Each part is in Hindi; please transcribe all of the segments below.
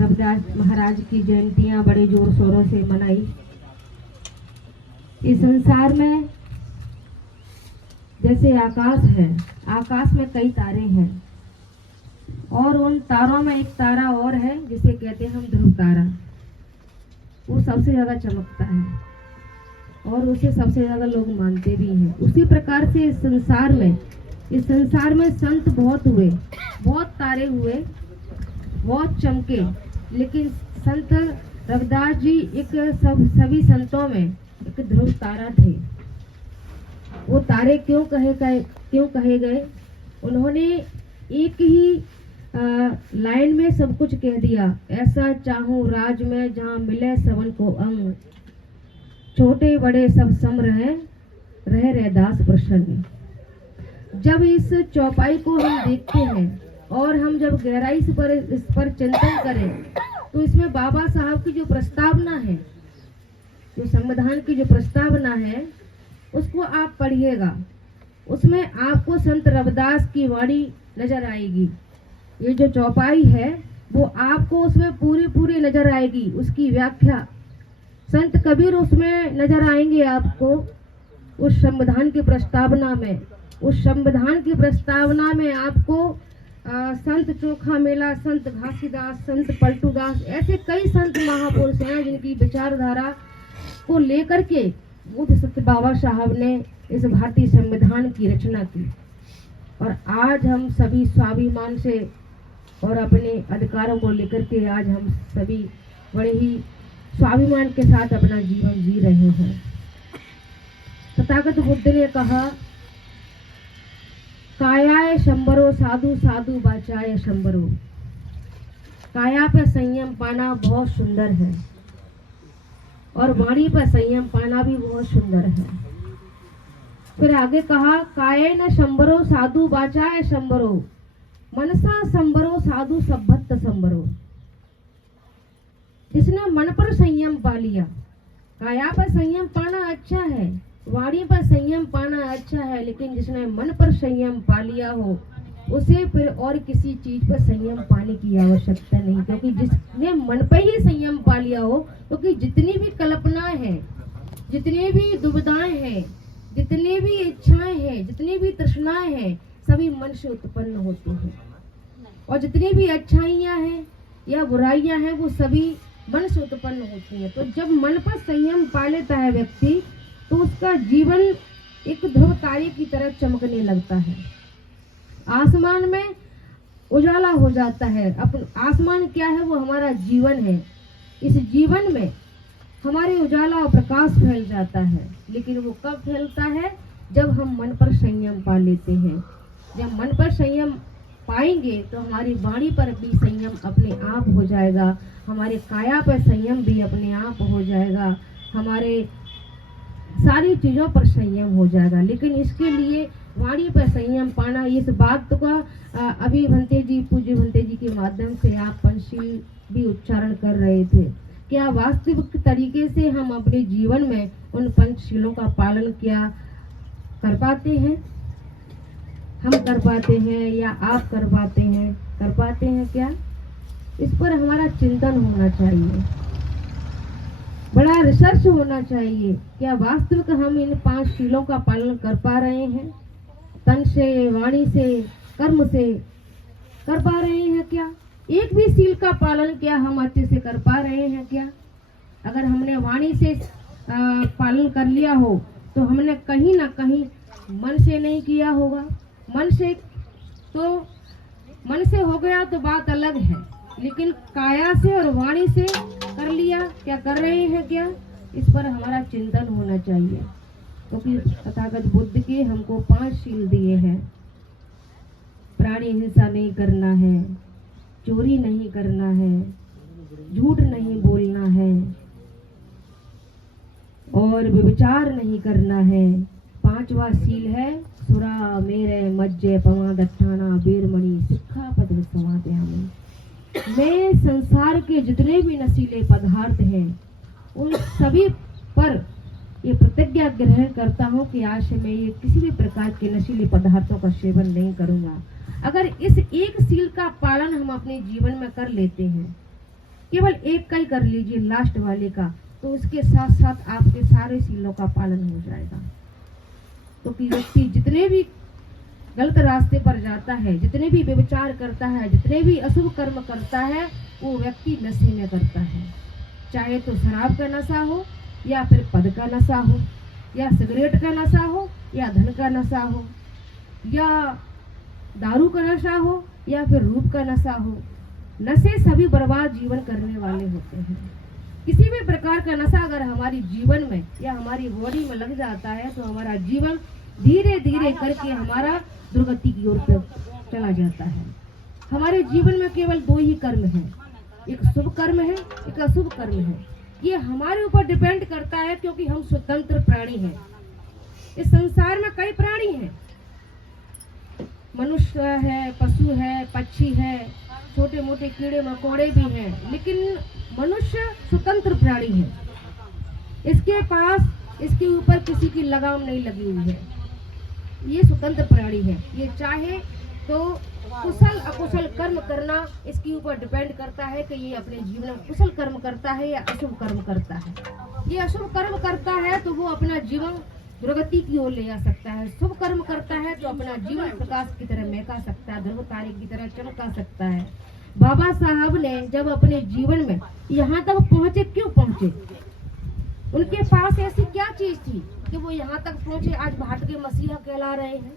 रविदास महाराज की जयंतियां बड़े जोर शोरों से मनाई। इस संसार में जैसे आकाश है, आकाश में कई तारे हैं और उन तारों में एक तारा और है जिसे कहते हैं हम ध्रुव तारा। वो सबसे ज्यादा चमकता है और उसे सबसे ज्यादा लोग मानते भी हैं। उसी प्रकार से इस संसार में संत बहुत हुए, बहुत तारे हुए, बहुत चमके, लेकिन संत रविदास जी एक सभी संतों में एक ध्रुव तारा थे। वो तारे क्यों कहे गए? उन्होंने एक ही लाइन में सब कुछ कह दिया। ऐसा चाहूं राज में जहाँ मिले सबन को अंग, छोटे बड़े सब सम रहे रैदास प्रसन्न। जब इस चौपाई को हम देखते हैं और हम जब गहराई से इस पर चिंतन करें तो इसमें बाबा साहब की जो प्रस्तावना है, जो संविधान की जो प्रस्तावना है, उसको आप पढ़िएगा। उसमें आपको संत रविदास की वाणी नजर आएगी। ये जो चौपाई है वो आपको उसमें पूरी नजर आएगी। उसकी व्याख्या संत कबीर उसमें नजर आएंगे आपको, उस संविधान की प्रस्तावना में। उस संविधान की प्रस्तावना में आपको संत चोखा मेला, संत घासीदास, संत पलटूदास, ऐसे कई संत महापुरुष हैं जिनकी विचारधारा को लेकर के बुद्ध सत्य बाबा साहब ने इस भारतीय संविधान की रचना की। और आज हम सभी स्वाभिमान से और अपने अधिकारों को लेकर के आज हम सभी बड़े ही स्वाभिमान के साथ अपना जीवन जी रहे हैं। तथागत बुद्ध ने कहा, कायाय शंबरो साधु साधु बाचाय शंबरो। काया पे संयम पाना बहुत सुंदर है और वाणी पर संयम पाना भी बहुत सुंदर है। फिर आगे कहा, काये न शंबरो साधु बाचाय शंबरो, मनसा संबरो साधु सभत्त संबरो। जिसने मन पर संयम पा लिया, काया पर संयम पाना अच्छा है, वाणी पर संयम पाना अच्छा है, लेकिन जिसने मन पर संयम पा लिया हो उसे फिर और किसी चीज पर संयम पाने की आवश्यकता नहीं। क्योंकि जिसने मन पर ही संयम पा लिया हो, क्योंकि जितनी भी कल्पनाएं हैं, जितनी भी दुविधाएं हैं, जितनी भी इच्छाएं हैं, जितनी भी तृष्णाएं हैं, सभी मन से उत्पन्न होती हैं। और जितनी भी अच्छाइयां हैं या बुराइयां हैं वो सभी मन से उत्पन्न होती हैं। तो जब मन पर संयम पा लेता है व्यक्ति तो उसका जीवन एक ध्रुव तारे की तरह चमकने लगता है। आसमान में उजाला हो जाता है। आसमान क्या है? वो हमारा जीवन है। इस जीवन में हमारे उजाला और प्रकाश फैल जाता है। लेकिन वो कब फैलता है? जब हम मन पर संयम पा लेते हैं। जब मन पर संयम पाएंगे तो हमारी वाणी पर भी संयम अपने आप हो जाएगा, हमारे काया पर संयम भी अपने आप हो जाएगा, हमारे सारी चीजों पर संयम हो जाएगा। लेकिन इसके लिए वाणी पर संयम पाना, इस बात का अभी भंते जी, पूज्य भंते जी के माध्यम से आप पंचशील भी उच्चारण कर रहे थे। क्या वास्तविक तरीके से हम अपने जीवन में उन पंचशीलों का पालन क्या कर पाते हैं? हम कर पाते हैं या आप कर पाते हैं? कर पाते हैं क्या? इस पर हमारा चिंतन होना चाहिए, बड़ा रिसर्च होना चाहिए। क्या वास्तविक हम इन 5 शीलों का पालन कर पा रहे हैं? तन से, वाणी से, कर्म से कर पा रहे हैं क्या? एक भी शील का पालन क्या हम अच्छे से कर पा रहे हैं क्या? अगर हमने वाणी से पालन कर लिया हो तो हमने कहीं ना कहीं मन से नहीं किया होगा। मन से हो गया तो बात अलग है, लेकिन काया से और वाणी से कर लिया, क्या कर रहे हैं क्या? इस पर हमारा चिंतन होना चाहिए। क्योंकि तथागत बुद्ध के हमको 5 शील दिए हैं। प्राणी हिंसा नहीं करना है, चोरी नहीं करना है, झूठ नहीं बोलना है और व्यभिचार नहीं करना है। 5वां शील है सुरा मेरे मज्जे पवादट्ठाना बीरमणि सिक्खापद समाध्यामि। मैं संसार के जितने भी नशीले पदार्थ हैं उन सभी पर ये प्रतिज्ञा ग्रहण करता हूँ कि आज से मैं ये किसी भी प्रकार के नशीले पदार्थों का सेवन नहीं करूँगा। अगर इस एक शील का पालन हम अपने जीवन में कर लेते हैं केवल एक का ही कर लीजिए, लास्ट वाले का, तो उसके साथ साथ आपके सारे सीलों का पालन हो जाएगा। तो कि व्यक्ति जितने भी गलत रास्ते पर जाता है, जितने भी व्यभिचार करता है, जितने भी अशुभ कर्म करता है, वो व्यक्ति नशे में करता है। चाहे तो शराब का नशा हो, या फिर पद का नशा हो, या सिगरेट का नशा हो, या धन का नशा हो, या दारू का नशा हो, या फिर रूप का नशा हो। नशे सभी बर्बाद जीवन करने वाले होते हैं। किसी भी प्रकार का नशा अगर हमारी जीवन में या हमारी बॉडी में लग जाता है तो हमारा जीवन धीरे धीरे करके हमारा दुर्गति की ओर चला जाता है। हमारे जीवन में केवल दो ही कर्म हैं, एक शुभ कर्म है, एक अशुभ कर्म है। ये हमारे ऊपर डिपेंड करता है, क्योंकि हम स्वतंत्र प्राणी हैं। इस संसार में कई प्राणी हैं, मनुष्य है, पशु है, पक्षी है, छोटे मोटे कीड़े मकोड़े भी हैं, लेकिन मनुष्य स्वतंत्र प्राणी है। इसके पास इसके ऊपर किसी की लगाम नहीं लगी हुई है। ये स्वतंत्र प्राणी है। ये चाहे तो कुशल अकुशल कर्म करना इसके ऊपर डिपेंड करता है कि ये अपने जीवन में कुशल कर्म करता है या अशुभ कर्म करता है। ये अशुभ कर्म करता है तो वो अपना जीवन दुर्गति की ओर ले जा सकता है। शुभ कर्म करता है तो अपना जीवन प्रकाश की तरह महका सकता है, ध्रुव तारे की तरह चमका सकता है। बाबा साहब ने जब अपने जीवन में यहाँ तक पहुँचे, क्यों पहुँचे? उनके पास ऐसी क्या चीज थी कि वो यहाँ तक पहुँचे? आज भारत के मसीहा कहला रहे हैं।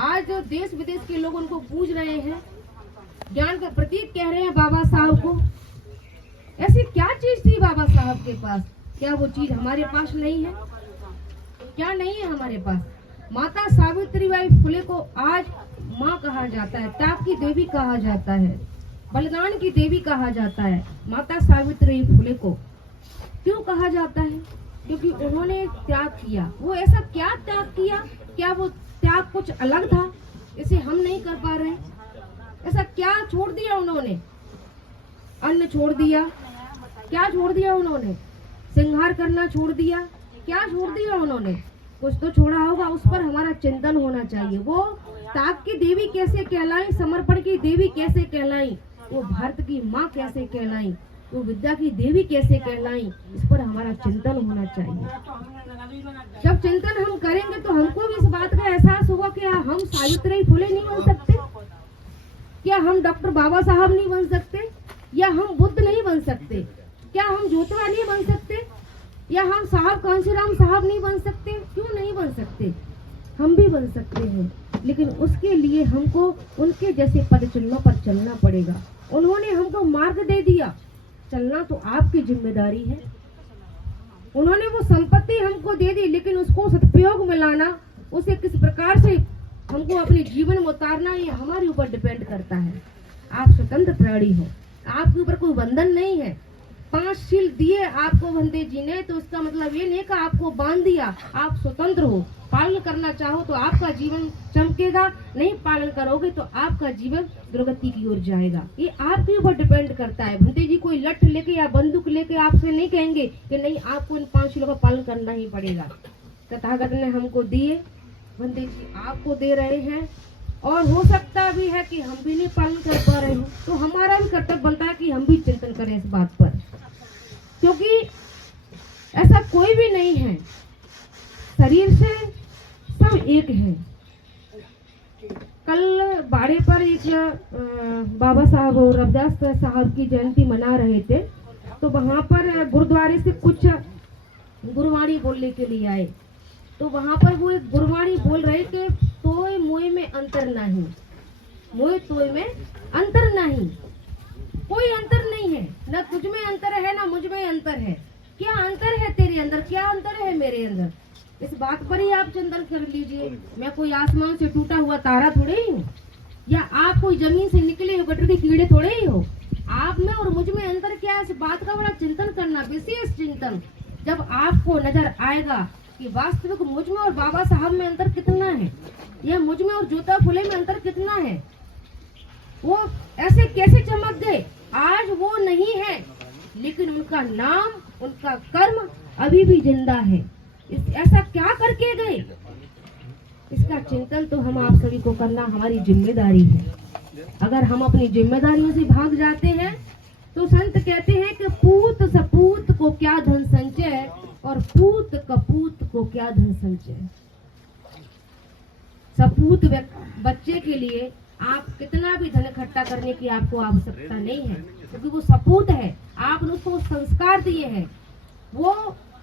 आज जो देश विदेश के लोग उनको पूज रहे हैं, ज्ञान का प्रतीक कह रहे हैं बाबा साहब को। ऐसी क्या चीज थी बाबा साहब के पास? क्या वो चीज हमारे पास नहीं है? क्या नहीं है हमारे पास? माता सावित्रीबाई फुले को आज माँ कहा जाता है, त्याग की देवी कहा जाता है, बलिदान की देवी कहा जाता है। माता सावित्री फुले को क्यों कहा जाता है? क्योंकि उन्होंने त्याग किया। वो ऐसा क्या त्याग किया? क्या वो त्याग कुछ अलग था, इसे हम नहीं कर पा रहे? ऐसा क्या छोड़ दिया उन्होंने? अन्न छोड़ दिया? क्या छोड़ दिया उन्होंने? श्रृंगार करना छोड़ दिया? क्या छोड़ दिया उन्होंने? कुछ तो छोड़ा होगा। उस पर हमारा चिंतन होना चाहिए। वो त्याग की देवी कैसे कहलाई? समर्पण की देवी कैसे कहलाई? वो भारत की माँ कैसे कहलाई? वो विद्या की देवी कैसे कहलाई? इस पर हमारा चिंतन होना चाहिए। जब चिंतन हम करेंगे तो हमको भी इस बात का एहसास होगा कि हम सावित्री फुले नहीं बन सकते, क्या हम डॉक्टर बाबा साहब नहीं बन सकते, या हम बुद्ध नहीं बन सकते, क्या हम ज्योतिबा नहीं बन सकते, या हम साहब कांशीराम साहब नहीं बन सकते? क्यों नहीं बन सकते? हम भी बन सकते हैं, लेकिन उसके लिए हमको उनके जैसे पद चिन्हों पर चलना पड़ेगा। उन्होंने हमको मार्ग दे दिया, चलना तो आपकी जिम्मेदारी है। उन्होंने वो संपत्ति हमको दे दी, लेकिन उसको सदुपयोग में लाना, उसे किस प्रकार से हमको अपने जीवन में उतारना, ये हमारे ऊपर डिपेंड करता है। आप स्वतंत्र प्राणी हो, आपके ऊपर कोई बंधन नहीं है। 5 शील दिए आपको बंदे जी ने, तो इसका मतलब ये नहीं कि आपको बांध दिया। आप स्वतंत्र हो, पालन करना चाहो तो आपका जीवन चमकेगा, नहीं पालन करोगे तो आपका जीवन दुर्गति की ओर जाएगा। ये आपके ऊपर डिपेंड करता है। भंते जी कोई लठ लेके या बंदूक लेके आपसे नहीं कहेंगे कि नहीं आपको इन 5 शीलों का पालन करना ही पड़ेगा। तथागत ने हमको दिए, भंते जी आपको दे रहे हैं, और हो सकता भी है कि हम भी नहीं पालन कर पा रहे हो, तो हमारा भी कर्तव्य बनता है कि हम भी चिंतन करें इस बात पर, क्योंकि ऐसा कोई भी नहीं है, शरीर से सब एक है। कल बाड़े पर एक बाबा साहब और रविदास साहब की जयंती मना रहे थे, तो वहाँ पर गुरुद्वारे से कुछ गुरबाणी बोलने के लिए आए। तो वहाँ पर वो एक गुरबाणी बोल रहे थे, तोय मोय में अंतर नहीं, मोय तोय में अंतर नहीं। कोई अंतर नहीं है, न तुझ में अंतर है ना मुझ में अंतर है। क्या अंतर है तेरे अंदर, क्या अंतर है मेरे अंदर? इस बात पर ही आप चिंतन कर लीजिए। मैं कोई आसमान से टूटा हुआ तारा थोड़े ही हूँ, या आप कोई जमीन से निकले हुए गटर के कीड़े थोड़े ही हो। आप में और मुझ में अंतर क्या है, इस बात का बड़ा चिंतन करना, विशेष चिंतन। जब आपको नजर आएगा कि वास्तविक मुझ में और बाबा साहब में अंतर कितना है, या मुझ में और ज्योतिबा फुले में अंतर कितना है, वो ऐसे कैसे चमक गए? आज वो नहीं है, लेकिन उनका नाम, उनका कर्म अभी भी जिंदा है। ऐसा क्या करके गए, इसका चिंतन तो हम आप सभी को करना हमारी जिम्मेदारी है। अगर हम अपनी जिम्मेदारियों से भाग जाते हैं तो संत कहते हैं कि पूत सपूत को क्या धन संचय और पूत कपूत को क्या धन संचय। सपूत बच्चे के लिए आप कितना भी धन इकट्ठा करने की आपको आवश्यकता नहीं है, क्योंकि वो सपूत है। आपने उसको संस्कार दिए हैं, वो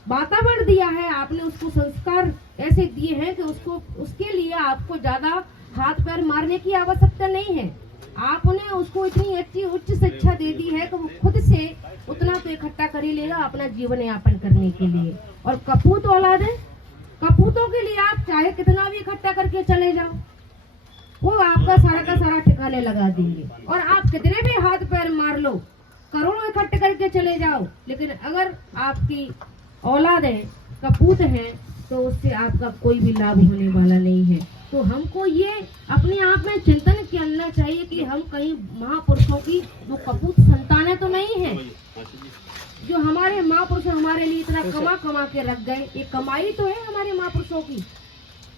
वातावरण दिया है, आपने उसको संस्कार ऐसे दिए हैं कि उसके लिए आपको ज्यादा हाथ पैर मारने की आवश्यकता नहीं है। आपने उसको इतनी अच्छी उच्च शिक्षा दे दी है कि वो खुद से उतना तो इकट्ठा कर ही लेगा अपना जीवन यापन करने के लिए। और कपूत औलाद है, कपूतों के लिए आप चाहे कितना भी इकट्ठा करके चले जाओ, वो आपका सारा का सारा ठिकाने लगा देंगे। और आप कितने भी हाथ पैर मार लो, करोड़ों इकट्ठे करके चले जाओ, लेकिन अगर आपकी औलाद है, कपूत है, तो उससे आपका कोई भी लाभ होने वाला नहीं है। तो हमको ये अपने आप में चिंतन करना चाहिए कि हम कहीं महापुरुषों की जो कपूत संतानें तो नहीं है। जो हमारे महापुरुष हमारे लिए इतना कमा कमा के रख गए, ये कमाई तो है हमारे महापुरुषों की।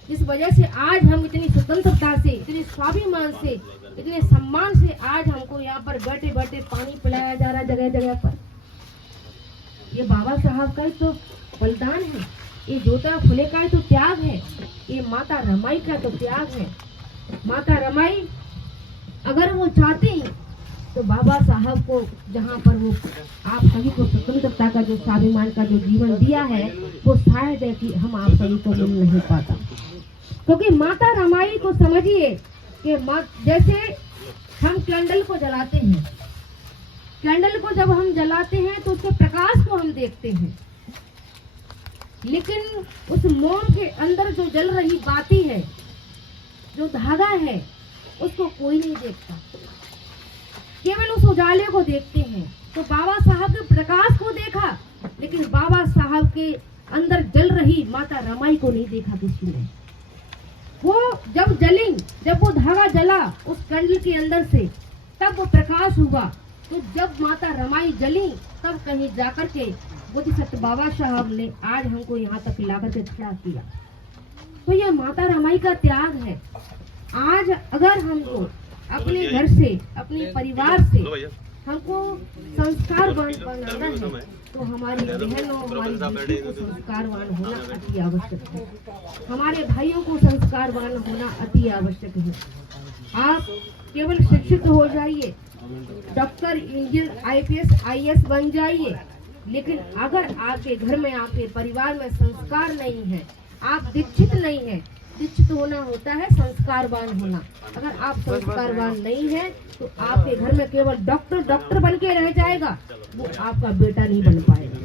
इस वजह से आज हम इतनी स्वतंत्रता से, इतने स्वाभिमान से, इतने सम्मान से आज हमको यहाँ पर बैठे बैठे पानी पिलाया जा रहा जगह जगह पर। ये बाबा साहब का ही तो बलिदान है, ये जोता फुले का ही तो त्याग है, ये माता रमाई का तो त्याग है। माता रमाई अगर वो चाहती तो बाबा साहब को जहाँ पर वो आप सभी को स्वतंत्रता का जो स्वाभिमान का जो जीवन दिया है, वो शायद है कि हम आप सभी को मिल नहीं पाता। क्योंकि माता रमाई को समझिए कि जैसे हम कैंडल को जलाते हैं, कैंडल को जब हम जलाते हैं तो उसके प्रकाश को हम देखते हैं, लेकिन उस मोम के अंदर जो जल रही बाती है, जो धागा है, उसको कोई नहीं देखता, केवल उस उजाले को देखते हैं। तो बाबा साहब के प्रकाश को देखा, लेकिन बाबा साहब के अंदर जल रही माता रमाई को नहीं देखा किसी ने। वो जब जली, जब वो धागा जला उस कैंडल के अंदर से, तब वो प्रकाश हुआ। तो जब माता रमाई जली, तब कहीं जाकर के बोधिसत्व बाबा साहब ने आज हमको यहाँ तक लाकर के खड़ा किया। तो ये माता रमाई का त्याग है। आज अगर हमको अपने घर से, अपने परिवार से हमको संस्कार बनाना है, तो हमारी बहनों, हमारी बेटियों को संस्कारवान होना अति आवश्यक है। हमारे भाइयों को संस्कारवान होना अति आवश्यक है। आप केवल शिक्षित हो जाइए, डॉक्टर, इंजीनियर, IPS, IAS बन जाइए, लेकिन अगर आपके घर में, आपके परिवार में संस्कार नहीं है, आप दीक्षित नहीं है, दीक्षित होना होता है संस्कारवान होना। अगर आप संस्कारवान नहीं है तो आपके घर में केवल डॉक्टर बन के रह जाएगा, वो आपका बेटा नहीं बन पाएगा।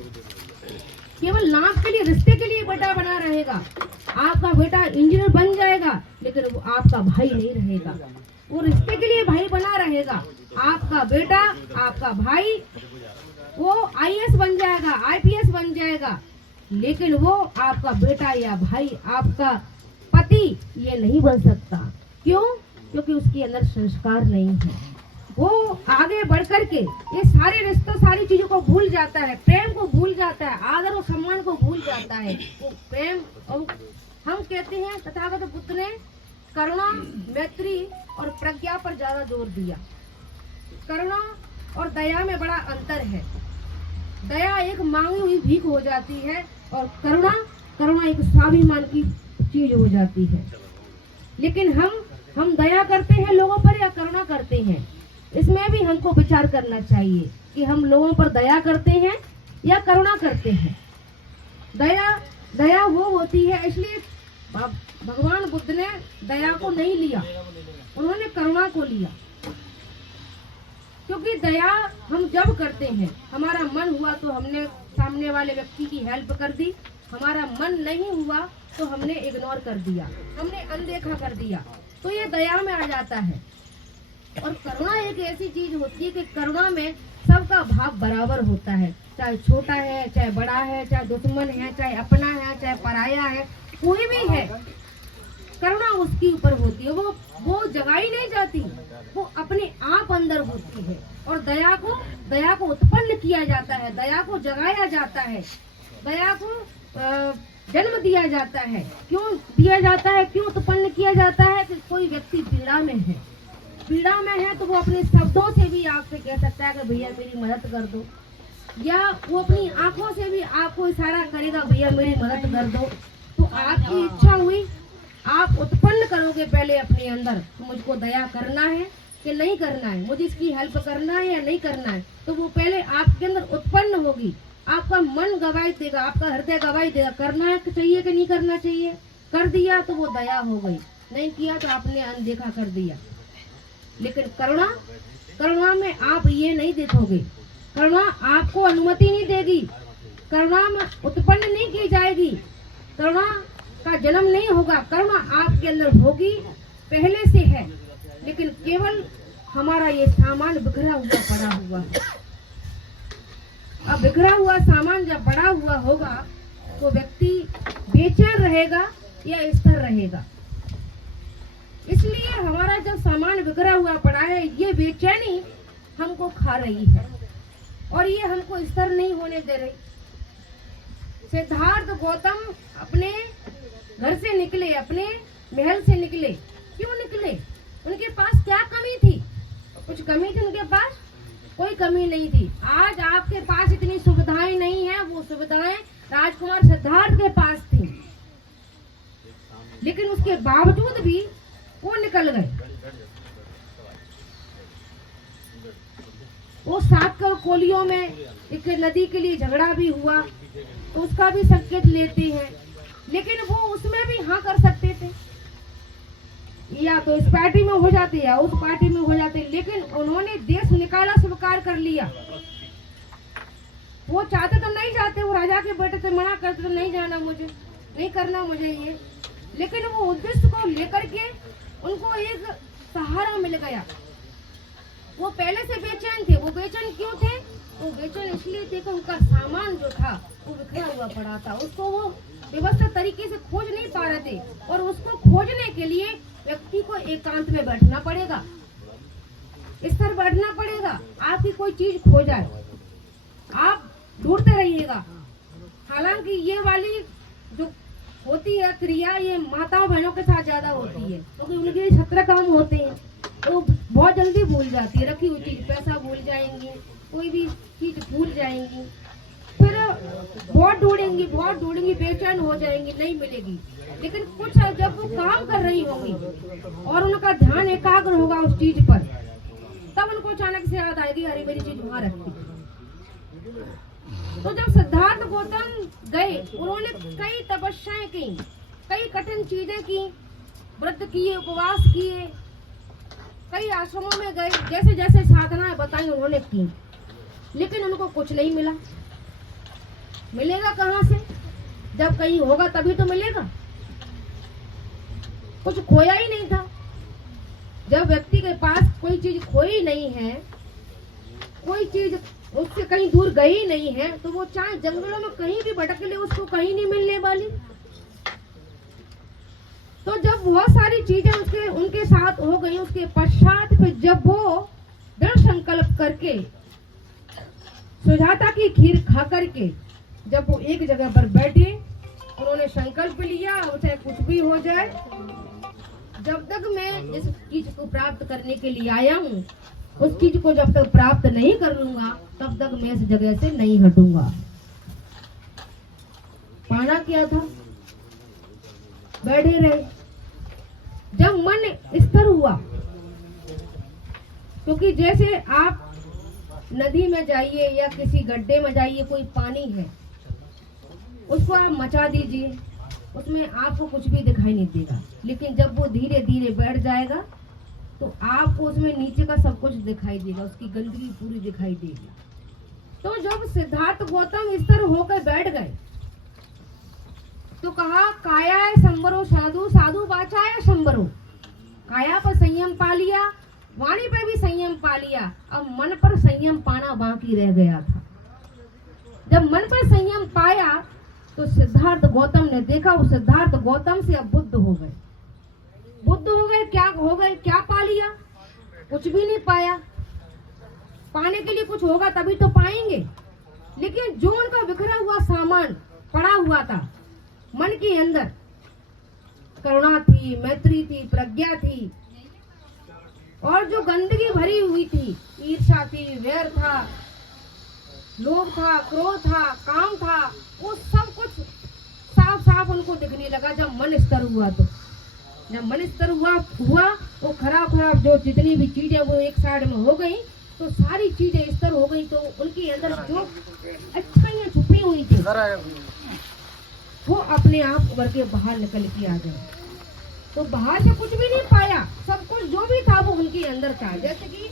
केवल नाम के लिए, रिश्ते के लिए बेटा बना रहेगा। आपका बेटा इंजीनियर बन जाएगा, लेकिन वो आपका भाई नहीं रहेगा। वो रिश्ते के लिए भाई बना रहेगा। आपका बेटा, आपका भाई वो IAS बन जाएगा, IPS बन जाएगा, लेकिन वो आपका बेटा या भाई, आपका पति ये नहीं बन सकता। क्यों? क्योंकि उसके अंदर संस्कार नहीं है। वो आगे बढ़ कर के ये सारे रिश्तों, सारी चीजों को भूल जाता है, प्रेम को भूल जाता है, आदर और सम्मान को भूल जाता है। वो प्रेम, और हम कहते हैं तथागत बुद्ध ने करुणा, मैत्री और प्रज्ञा पर ज्यादा जोर दिया। करुणा और दया में बड़ा अंतर है। दया एक मांगी हुई भीख हो जाती है, और करुणा एक स्वाभिमान की चीज हो जाती है। लेकिन हम दया करते हैं लोगों पर या करुणा करते हैं, इसमें भी हमको विचार करना चाहिए कि हम लोगों पर दया करते हैं या करुणा करते हैं। दया वो होती है, इसलिए भगवान बुद्ध ने दया को नहीं लिया, उन्होंने करुणा को लिया। क्योंकि दया हम जब करते हैं, हमारा मन हुआ तो हमने सामने वाले व्यक्ति की हेल्प कर दी, हमारा मन नहीं हुआ तो हमने इग्नोर कर दिया, हमने अनदेखा कर दिया, तो ये दया में आ जाता है। और करुणा एक ऐसी चीज होती है कि करुणा में सबका भाव बराबर होता है, चाहे छोटा है, चाहे बड़ा है, चाहे दुश्मन है, चाहे अपना है, चाहे पराया है, कोई भी है, करुणा उसके ऊपर होती है। वो जगाई नहीं जाती, वो अपने आप अंदर होती है। और दया को उत्पन्न किया जाता है, दया को जगाया जाता है, दया को जन्म दिया जाता है। क्यों दिया जाता है, क्यों उत्पन्न किया जाता है? कि कोई व्यक्ति पीड़ा में है, पीड़ा में है तो वो अपने शब्दों से भी आपसे कह सकता है कि भैया मेरी मदद कर दो, या वो अपनी आंखों से भी आपको इशारा करेगा भैया मेरी मदद कर दो। तो आपकी इच्छा हुई, आप उत्पन्न करोगे पहले अपने अंदर तो मुझको दया करना है कि नहीं करना है, मुझे इसकी हेल्प करना है या नहीं करना है, तो वो पहले आपके अंदर उत्पन्न होगी। आपका मन गवाही देगा, आपका हृदय गवाही देगा करना चाहिए कि नहीं करना चाहिए। कर दिया तो वो दया हो गई, नहीं किया तो आपने अनदेखा कर दिया। लेकिन करुणा में आप ये नहीं देखोगे, करुणा आपको अनुमति नहीं देगी, करुणा में उत्पन्न नहीं की जाएगी, करुणा का जन्म नहीं होगा। करुणा आपके अंदर होगी, पहले से है, लेकिन केवल हमारा ये सामान बिखरा हुआ पड़ा हुआ है। अब बिखरा हुआ सामान जब बड़ा हुआ होगा तो व्यक्ति बेचैन रहेगा या स्थिर रहेगा। इसलिए हमारा जब सामान बिखरा हुआ पड़ा है, ये बेचैनी हमको खा रही है और ये हमको स्थिर नहीं होने दे रही। सिद्धार्थ गौतम अपने घर से निकले, अपने महल से निकले। क्यों निकले? उनके पास क्या कमी थी? कुछ कमी थी उनके पास? कोई कमी नहीं थी। आज आपके पास इतनी सुविधाएं नहीं है, वो सुविधाएं राजकुमार सिद्धार्थ के पास थी, लेकिन उसके बावजूद भी वो निकल गए। वो 7 कोलियों में एक नदी के लिए झगड़ा भी हुआ तो उसका भी संकेत लेते हैं, लेकिन वो उसमें भी हाँ कर सकते थे, या तो इस पार्टी में हो जाते या उस पार्टी में हो जाते, लेकिन उन्होंने देश निकाला स्वीकार कर लिया। वो चाहते तो नहीं जाते, वो राजा के बेटे से मना करते तो नहीं जाना मुझे, नहीं करना मुझे ये, लेकिन वो उद्देश्य को लेकर के उनको एक सहारा मिल गया। वो पहले से बेचैन थे। वो बेचैन क्यों थे? वो बेचैन इसलिए थे कि उनका सामान जो था वो बिखरा हुआ पड़ा था, उसको वो व्यवस्थित तरीके से खोज नहीं पा रहे थे, और उसको खोजने के लिए व्यक्ति को एकांत में बैठना पड़ेगा, स्थिर बैठना पड़ेगा। आपकी कोई चीज खो जाए, आप ढूंढते रहिएगा। हालांकि ये वाली जो होती है क्रिया, ये माताओं बहनों के साथ ज्यादा होती है, क्योंकि उनके 17 काम होते हैं तो बहुत जल्दी भूल जाती है। रखी हुई चीज, पैसा भूल जाएंगी, कोई भी चीज भूल जाएंगी, फिर बहुत ढूंढेंगी, बेचैन हो जाएंगी, नहीं मिलेगी। लेकिन कुछ जब वो काम कर रही होंगी और उनका ध्यान एकाग्र होगा उस चीज पर, तब उनको अचानक से याद आएगी, अरे मेरी चीज वहां रखी। तो जब सिद्धार्थ गौतम गए, उन्होंने कई तपस्याएं की, कई कठिन चीजें की, व्रत किए, उपवास किए, कई आश्रमों में गए, जैसे जैसे साधनाएं बताई उन्होंने की, लेकिन उनको कुछ नहीं मिला। मिलेगा कहाँ से? जब कहीं होगा तभी तो मिलेगा। कुछ खोया ही नहीं था। जब व्यक्ति के पास कोई चीज खोई नहीं है, कोई चीज उससे कहीं दूर गई नहीं है, तो वो चाहे जंगलों में कहीं भी भटक ले, उसको कहीं नहीं मिलने वाली। तो जब बहुत सारी चीजें उनके साथ हो गई, उसके पश्चात फिर जब वो दृढ़ संकल्प करके, सुजाता की खीर खा करके जब वो एक जगह पर बैठे, उन्होंने संकल्प लिया, चाहे कुछ भी हो जाए, जब तक मैं इस चीज को प्राप्त करने के लिए आया हूँ, उस चीज को जब तक प्राप्त नहीं कर लूंगा, तब तक मैं इस जगह से नहीं हटूंगा। पाना क्या था? बैठे रहे। जब मन स्थिर हुआ, क्योंकि जैसे आप नदी में जाइए या किसी गड्ढे में जाइए, कोई पानी है, उसको आप मचा दीजिए, उसमें आपको कुछ भी दिखाई नहीं देगा, लेकिन जब वो धीरे धीरे बैठ जाएगा तो आपको उसमें नीचे का सब कुछ दिखाई देगा, उसकी गंदगी पूरी दिखाई देगी। तो जब सिद्धार्थ गौतम स्थिर होकर बैठ गए तो कहा, काया संबरो साधु, साधु वाचाया संबरो। काया पर संयम पा लिया, वाणी पर भी संयम पा लिया, अब मन पर संयम पाना बाकी रह गया था। जब मन पर संयम पाया तो सिद्धार्थ गौतम ने देखा, वो सिद्धार्थ गौतम से अब बुद्ध हो गए। बुद्ध हो गए, क्या हो गए? क्या पा लिया? कुछ भी नहीं पाया। पाने के लिए कुछ होगा तभी तो पाएंगे, लेकिन जो उनका बिखरा हुआ सामान पड़ा हुआ था मन के अंदर, करुणा थी, मैत्री थी, प्रज्ञा थी, और जो गंदगी भरी हुई थी, ईर्ष्या थी, वैर था, लोभ था, क्रोध था, काम था, वो सब कुछ साफ साफ उनको दिखने लगा जब मन स्तर हुआ। तो जब मन स्तर हुआ वो खराब खराब जो जितनी भी चीजें वो एक साइड में हो गई, तो सारी चीजें स्तर हो गई। तो उनके अंदर जो अच्छाइयाँ छुपी हुई थी वो अपने आप उभर के बाहर निकल के आ गए। तो बाहर से कुछ भी नहीं पाया, सब कुछ जो भी था वो उनके अंदर था। जैसे कि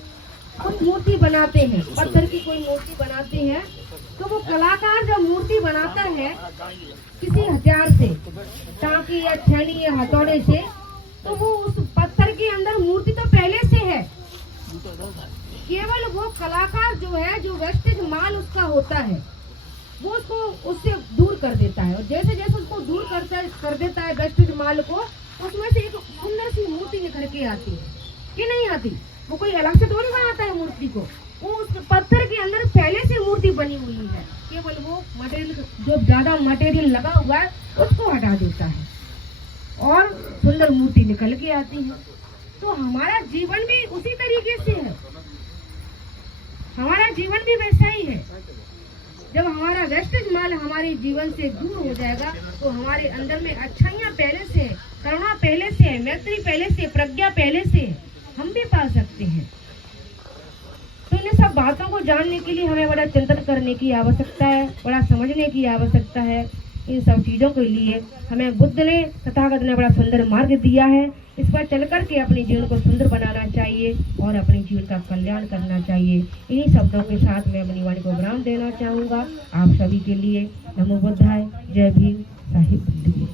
कोई मूर्ति बनाते हैं, पत्थर की कोई मूर्ति बनाते हैं, तो वो कलाकार जब मूर्ति बनाता है किसी हथियार से, टांकी या छेनी या हथौड़े से, तो वो उस पत्थर के अंदर मूर्ति तो पहले से है, केवल वो कलाकार जो है, जो वेस्टेज माल उसका होता है, वो उसको उससे दूर कर देता है। और जैसे जैसे उसको दूर कर देता है वेस्टेज माल को, उसमें से एक सुंदर सी मूर्ति निखर के आती है कि नहीं आती। वो कोई अलग से थोड़ी बनाता है मूर्ति को, वो उस पत्थर के अंदर पहले से मूर्ति बनी हुई है, केवल वो मटेरियल जो ज्यादा मटेरियल लगा हुआ है उसको हटा देता है और सुंदर मूर्ति निकल के आती है। तो हमारा जीवन भी उसी तरीके से है, हमारा जीवन भी वैसा ही है। जब हमारा वेस्टेज माल हमारे जीवन से दूर हो जाएगा, तो हमारे अंदर में अच्छाइयाँ पहले से, करुणा पहले से, मैत्री पहले से, प्रज्ञा पहले से हम भी पा सकते हैं। तो इन सब बातों को जानने के लिए हमें बड़ा चिंतन करने की आवश्यकता है, बड़ा समझने की आवश्यकता है। इन सब चीजों के लिए हमें बुद्ध ने, तथागत ने बड़ा सुंदर मार्ग दिया है। इस पर चल करके अपने जीवन को सुंदर बनाना चाहिए और अपने जीवन का कल्याण करना चाहिए। इन्हीं शब्दों के साथ मैं अपनी वाणी को विराम देना चाहूँगा आप सभी के लिए। नमो बुद्धाय, जय भीम, साहिब बुद्ध की।